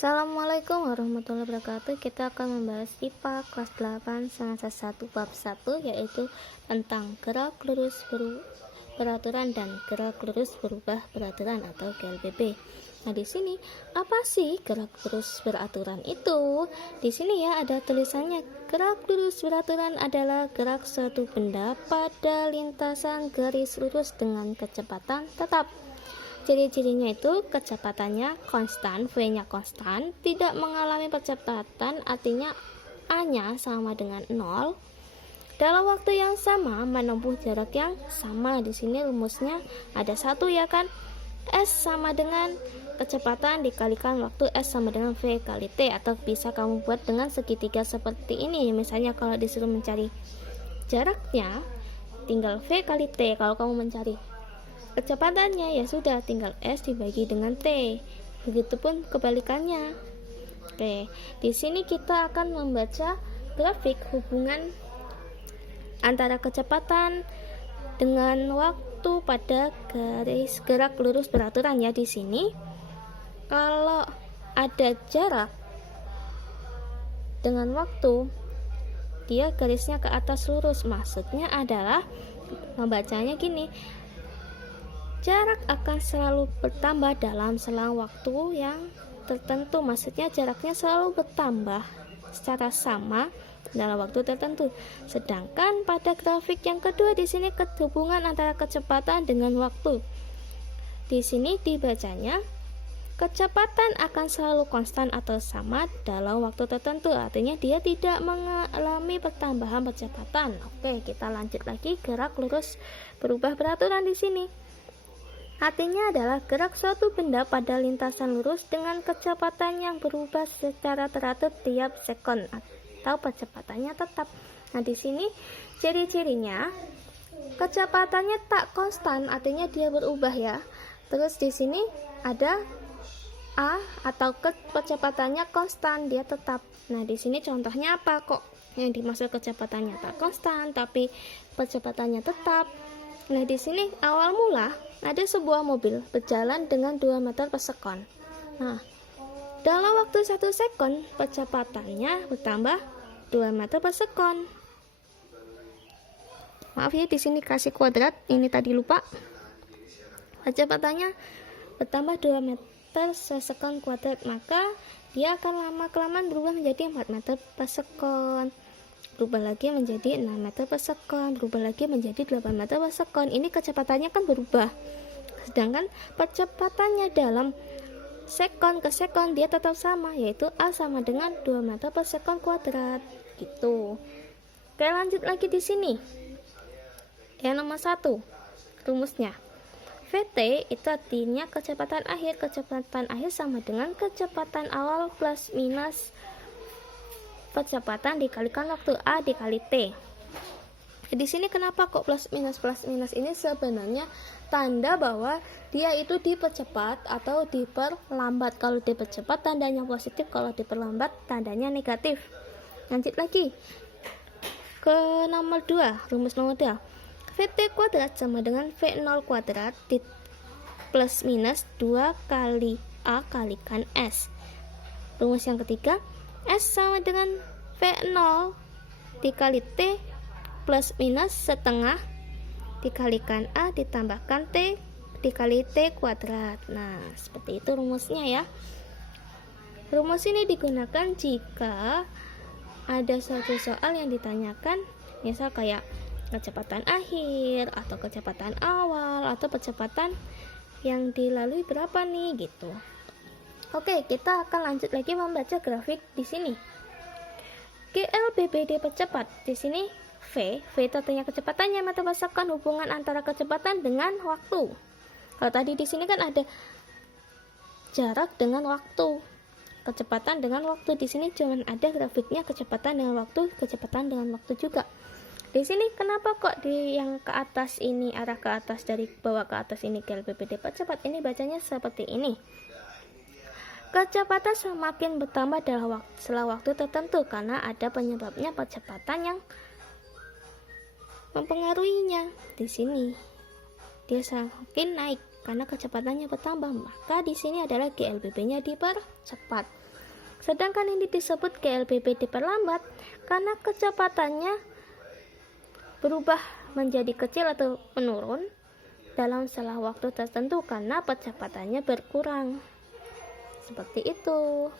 Assalamualaikum warahmatullahi wabarakatuh. Kita akan membahas IPA kelas 8 semester 1 bab 1, yaitu tentang gerak lurus beraturan dan gerak lurus berubah beraturan atau GLBB. Nah, di sini apa sih gerak lurus beraturan itu? Di sini ya ada tulisannya. Gerak lurus beraturan adalah gerak suatu benda pada lintasan garis lurus dengan kecepatan tetap. Ciri-cirinya itu kecepatannya konstan, V-nya konstan, tidak mengalami percepatan, artinya A-nya sama dengan 0. Dalam waktu yang sama menempuh jarak yang sama. Di sini rumusnya ada satu ya kan? S sama dengan kecepatan dikalikan waktu S sama dengan V kali T, atau bisa kamu buat dengan segitiga seperti ini. Misalnya kalau disuruh mencari jaraknya, tinggal V kali T. Kalau kamu mencari kecepatannya, ya sudah, tinggal S dibagi dengan T. Begitupun kebalikannya. Oke, di sini kita akan membaca grafik hubungan antara kecepatan dengan waktu pada garis gerak lurus beraturan ya. Di sini kalau ada jarak dengan waktu, dia garisnya ke atas lurus. Maksudnya adalah membacanya gini: jarak akan selalu bertambah dalam selang waktu yang tertentu. Maksudnya jaraknya selalu bertambah secara sama dalam waktu tertentu. Sedangkan pada grafik yang kedua di sini hubungan antara kecepatan dengan waktu. Di sini dibacanya kecepatan akan selalu konstan atau sama dalam waktu tertentu. Artinya dia tidak mengalami pertambahan kecepatan. Oke, kita lanjut lagi. Gerak lurus berubah beraturan di sini artinya adalah gerak suatu benda pada lintasan lurus dengan kecepatan yang berubah secara teratur tiap sekon atau kecepatannya tetap. Nah, di sini ciri-cirinya kecepatannya tak konstan, artinya dia berubah ya. Terus di sini ada A atau kecepatannya konstan, dia tetap. Nah, di sini contohnya apa kok yang dimaksud kecepatannya tak konstan tapi kecepatannya tetap? Nah, di sini awal mula ada sebuah mobil berjalan dengan 2 meter per sekon. Nah, dalam waktu 1 sekon kecepatannya bertambah 2 meter per sekon. Maaf ya, di sini kasih kuadrat, ini tadi lupa. Kecepatannya bertambah 2 meter per sekon kuadrat, maka dia akan lama-kelamaan berubah menjadi 4 meter per sekon. Berubah lagi menjadi 6 meter per sekon, berubah lagi menjadi 8 meter per sekon. Ini kecepatannya kan berubah. Sedangkan percepatannya dalam sekon ke sekon dia tetap sama, yaitu A sama dengan 2 meter per sekon kuadrat. Gitu. Oke, lanjut lagi di sini. Yang nomor 1, rumusnya. VT itu artinya kecepatan akhir. Kecepatan akhir sama dengan kecepatan awal plus minus kecepatan dikalikan waktu A dikali T. Di sini kenapa kok plus minus ini sebenarnya tanda bahwa dia itu dipercepat atau diperlambat. Kalau dipercepat tandanya positif, kalau diperlambat tandanya negatif. Lanjut lagi ke nomor 2, rumus nomor 2. VT kuadrat sama dengan V0 kuadrat plus minus 2 kali A kalikan S. Rumus yang ketiga, S sama dengan V0 dikali T plus minus setengah dikalikan A ditambahkan T dikali T kuadrat. Nah, seperti itu rumusnya ya. Rumus ini digunakan jika ada suatu soal yang ditanyakan, misal kayak kecepatan akhir atau kecepatan awal atau kecepatan yang dilalui berapa nih gitu. Oke, kita akan lanjut lagi membaca grafik di sini. GLBBD percepat. Di sini V itu artinya kecepatannya meter per sekon, hubungan antara kecepatan dengan waktu. Kalau tadi di sini kan ada jarak dengan waktu, kecepatan dengan waktu. Di sini cuma ada grafiknya kecepatan dengan waktu, kecepatan dengan waktu juga. Di sini kenapa kok di yang ke atas ini, arah ke atas dari bawah ke atas ini GLBBD percepat? Ini bacanya seperti ini. Kecepatan semakin bertambah dalam selang waktu tertentu karena ada penyebabnya percepatan yang mempengaruhinya. Di sini dia semakin naik karena kecepatannya bertambah, maka di sini adalah GLBB-nya dipercepat. Sedangkan ini disebut GLBB diperlambat karena kecepatannya berubah menjadi kecil atau menurun dalam selang waktu tertentu karena kecepatannya berkurang. Seperti itu.